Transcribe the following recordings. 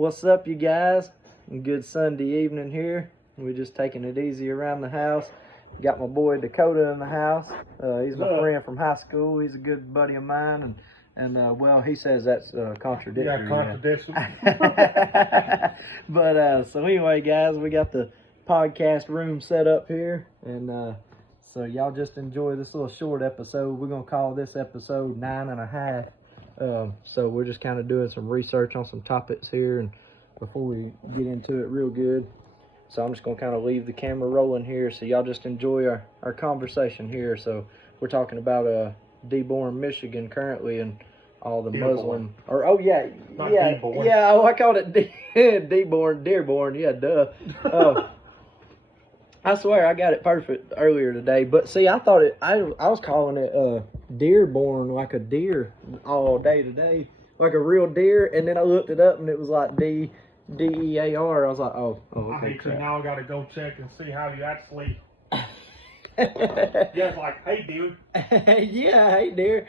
What's up, you guys? Good Sunday evening here. We're just taking it easy around the house. Got my boy Dakota in the house. He's my friend from high school. He's a good buddy of mine, and well, he says that's contradictory. Yeah, contradiction. But so anyway, guys, we got the podcast room set up here, and so y'all just enjoy this little short episode. We're gonna call this episode 9.5. So we're just kind of doing some research on some topics here, and before we get into it real good, so I'm just going to kind of leave the camera rolling here, so y'all just enjoy our conversation here. So we're talking about Dearborn, Michigan currently, and all the Muslim, or oh yeah, I called it Dearborn, yeah, duh. I swear I got it perfect earlier today, but see, I thought I was calling it Dearborn, like a deer all day today, like a real deer, and then I looked it up and it was like D-E-A-R. I was like, oh okay. So now I gotta go check and see how you actually. Yeah, it's like, hey, dude. Yeah, hey, dear.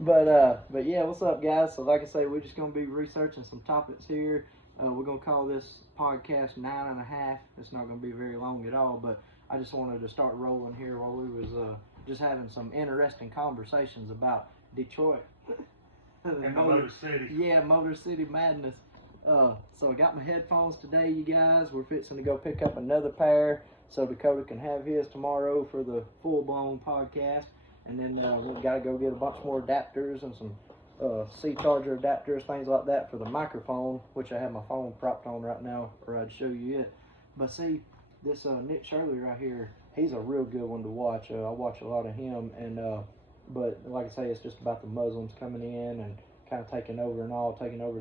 But yeah, what's up, guys? So like I say, we're just gonna be researching some topics here. We're going to call this podcast 9.5. It's not going to be very long at all, but I just wanted to start rolling here while we was just having some interesting conversations about Detroit. And Motor City. Yeah, Motor City madness. So I got my headphones today, you guys. We're fixing to go pick up another pair so Dakota can have his tomorrow for the full-blown podcast. And then we've got to go get a bunch more adapters and some C-charger adapters, things like that for the microphone, which I have my phone propped on right now, or I'd show you it. But see, this Nick Shirley right here, he's a real good one to watch. I watch a lot of him, and but like I say, it's just about the Muslims coming in and kind of taking over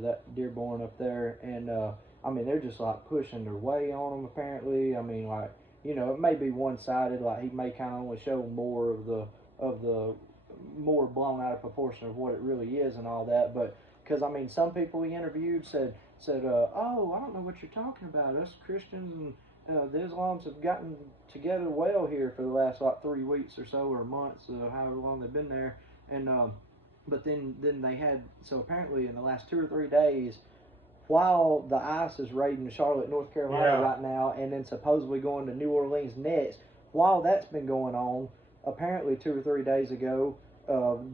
that Dearborn up there, and I mean, they're just like pushing their way on them apparently. I mean, like, you know, it may be one-sided, like he may kind of only show more of the more blown out of proportion of what it really is and all that, but because I mean, some people he interviewed said oh, I don't know what you're talking about, us Christians and the Islams have gotten together well here for the last like 3 weeks or so, or months, however long they've been there, and but then they had, so apparently in the last 2 or 3 days, while the ICE is raiding Charlotte, North Carolina right now, and then supposedly going to New Orleans next, while that's been going on, apparently 2 or 3 days ago,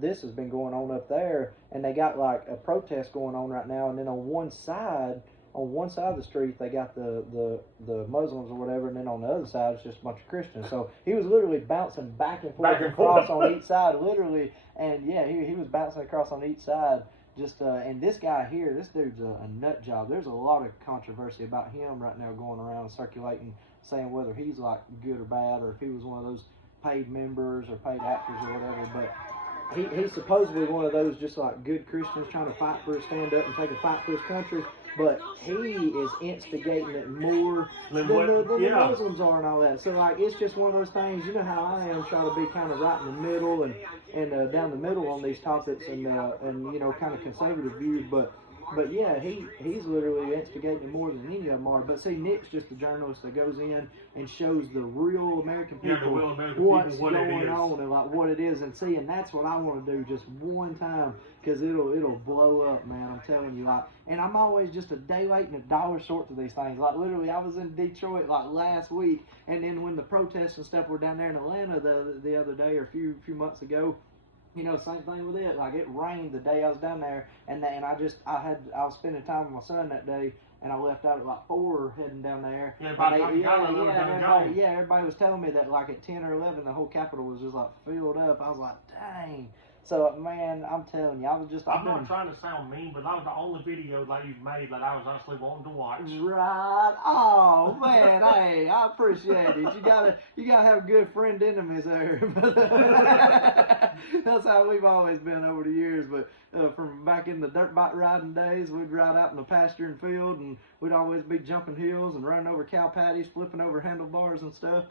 this has been going on up there, and they got like a protest going on right now, and then on one side of the street they got the Muslims or whatever, and then on the other side it's just a bunch of Christians. So he was literally bouncing back and forth across on each side, literally, and yeah, he was bouncing across on each side. Just and this guy here, this dude's a nut job. There's a lot of controversy about him right now going around circulating, saying whether he's like good or bad, or if he was one of those paid members or paid actors or whatever, but he's supposedly one of those just like good Christians trying to fight for his stand up and take a fight for his country, but he is instigating it more than the Muslims are and all that. So like, it's just one of those things, you know how I am, try to be kind of right in the middle and down the middle on these topics, and you know, kind of conservative views, but yeah, he's literally instigating more than any of them are. But see, Nick's just the journalist that goes in and shows the real American people what's going on and like what it is, and see, and that's what I want to do just one time, because it'll blow up, man. I'm telling you, like, and I'm always just a day late and a dollar short to these things. Like literally, I was in Detroit like last week, and then when the protests and stuff were down there in Atlanta the other day, or a few months ago. You know, same thing with it. Like, it rained the day I was down there, and I was spending time with my son that day, and I left out at like 4 heading down there. Everybody was telling me that like at 10 or 11, the whole Capitol was just like filled up. I was like, dang. So, man, I'm telling you, I'm not trying to sound mean, but that was the only video that you've made that I was actually wanting to watch. Right. Oh, man, hey, I appreciate it. You gotta have good friend enemies there. That's how we've always been over the years. But from back in the dirt bike riding days, we'd ride out in the pasture and field, and we'd always be jumping hills and running over cow patties, flipping over handlebars and stuff.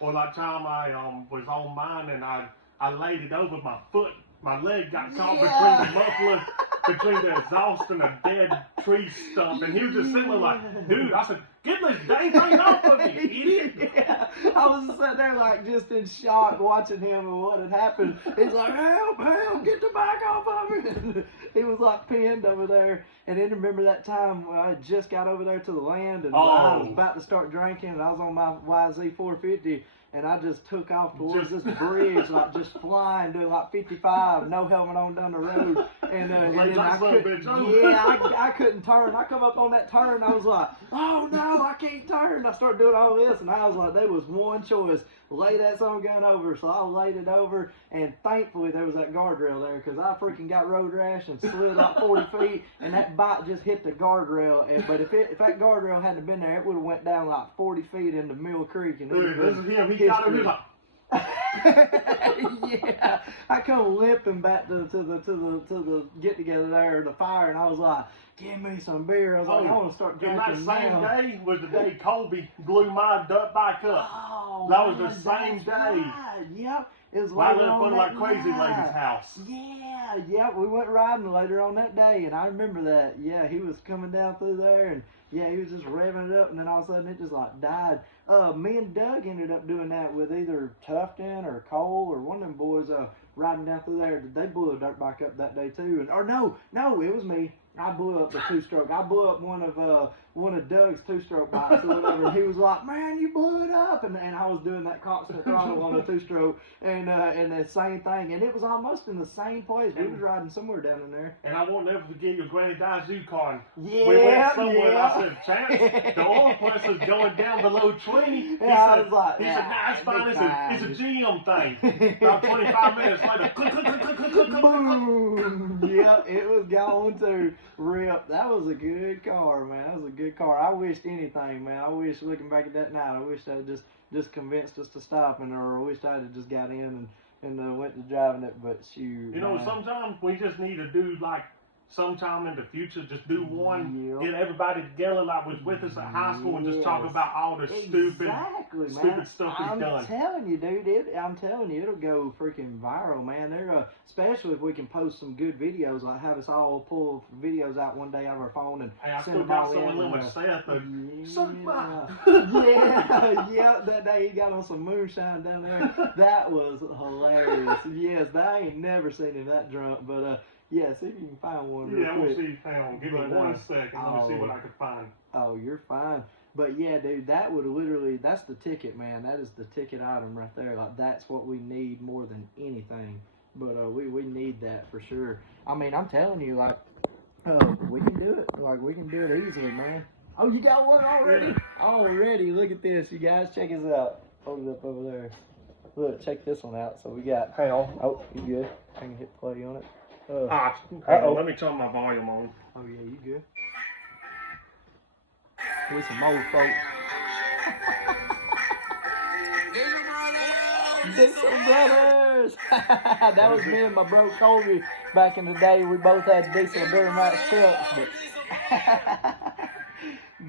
Well, that time I was on mine, and I laid it over my foot my leg got caught between the muffler, between the exhaust and a dead tree stump, and he was just sitting there like, dude, I said, get this dang thing off of me, idiot. Yeah, I was sitting there like just in shock watching him and what had happened. He's like, help, get the back off of me. And he was like pinned over there. And then remember that time when I just got over there to the land and I was about to start drinking and I was on my YZ 450 and I just took off towards this bridge, like just flying, doing like 55, no helmet on down the road. And then I couldn't, I couldn't turn. I come up on that turn, I was like, oh no, I can't turn. I started doing all this, and I was like, there was one choice: lay that son gun over. So I laid it over, and thankfully there was that guardrail there, because I freaking got road rash and slid like 40 feet, and that bike just hit the guardrail. But if that guardrail hadn't been there, it would have went down like 40 feet into Mill Creek. And dude, this is him. He got him. He's like, yeah, I come limping back to the get together there, the fire, and I was like, give me some beer. I was like, I want to start drinking and that same now. day was the day Colby blew my dirt bike up. Oh, that was the same day. Right. Yep. It was I later lived on like that crazy night. lady's house. Yeah, we went riding later on that day, and I remember that. Yeah, he was coming down through there, and yeah, he was just revving it up, and then all of a sudden it just like died. Me and Doug ended up doing that with either Tufton or Cole or one of them boys riding down through there. They blew a dirt bike up that day too, and or no, it was me. I blew up the two-stroke. I blew up one of Doug's two-stroke bikes or whatever. And he was like, "Man, you blew it up!" And I was doing that constant throttle on the two-stroke, and the same thing. And it was almost in the same place. We was riding somewhere down in there. And I won't never forget your Granny Dazoo car. Yeah, we went somewhere. And I said, "Chance, the oil price is going down below 20." He said, I was like, "Nah, it's fine. It's a GM thing." About 25 minutes later, click, click, click, click, click, click, click, boom. Yep, it was gone too. Rip. That was a good car, man. That was a good car. I wished anything, man. I wish, looking back at that night, I wish I had just convinced us to stop, or I wish I had just got in and went to driving it. But shoot, you know, sometimes we just need to do like sometime in the future, just do one, get everybody together like was with us at high school and just talk about all the stupid stuff we've done. I'm telling you, dude, I'm telling you, it'll go freaking viral, man. Especially if we can post some good videos, like have us all pull videos out one day out of our phone and I send still them got all someone in. with Seth. Yeah, that day he got on some moonshine down there. That was hilarious. Yes, I ain't never seen him that drunk, but yeah, see if you can find one real quick. I'm gonna see if you found one. Give me 1 second. Let me see what I can find. Oh, you're fine. But yeah, dude, that would literally, that's the ticket, man. That is the ticket item right there. Like, that's what we need more than anything. But we need that for sure. I mean, I'm telling you, like, we can do it. Like, we can do it easily, man. Oh, you got one already? Yeah. Already. Look at this, you guys. Check this out. Hold it up over there. Look, check this one out. So we got, hang on. Oh, you good? I can hit play on it. Hang on, let me turn my volume on. Oh yeah, you good? With some old folks. Diesel Brothers! That was me and my bro Colby back in the day. We both had Diesel Duramax trucks, but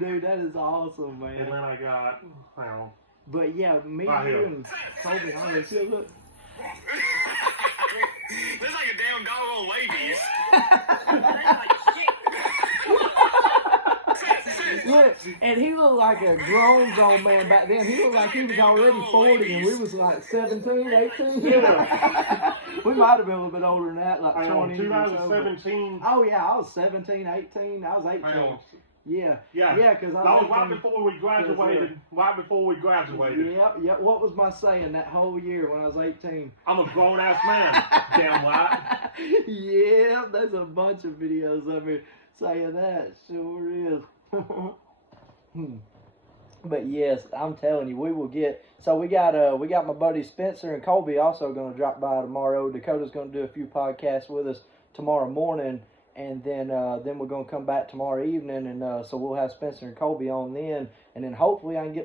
dude, that is awesome, man. And then I got, hang on. But yeah, me, right you, here. and Colby always feel look. Looks like a damn dog on ladies. Look, and he looked like a grown man back then. He looked like he was already 40 and we was like 17, 18. Yeah. We might have been a little bit older than that, like 20. 2017. Oh yeah, I was 17, 18. I was 18. Yeah, because that was right before we graduated. Right before we graduated. Yeah. What was my saying that whole year when I was 18? I'm a grown ass man. Damn right. Yeah, there's a bunch of videos of me saying that. Sure is. But yes, I'm telling you, we will get. So we got my buddy Spencer and Colby also going to drop by tomorrow. Dakota's going to do a few podcasts with us tomorrow morning. And then we're going to come back tomorrow evening, and so we'll have Spencer and Colby on then, and then hopefully I can get my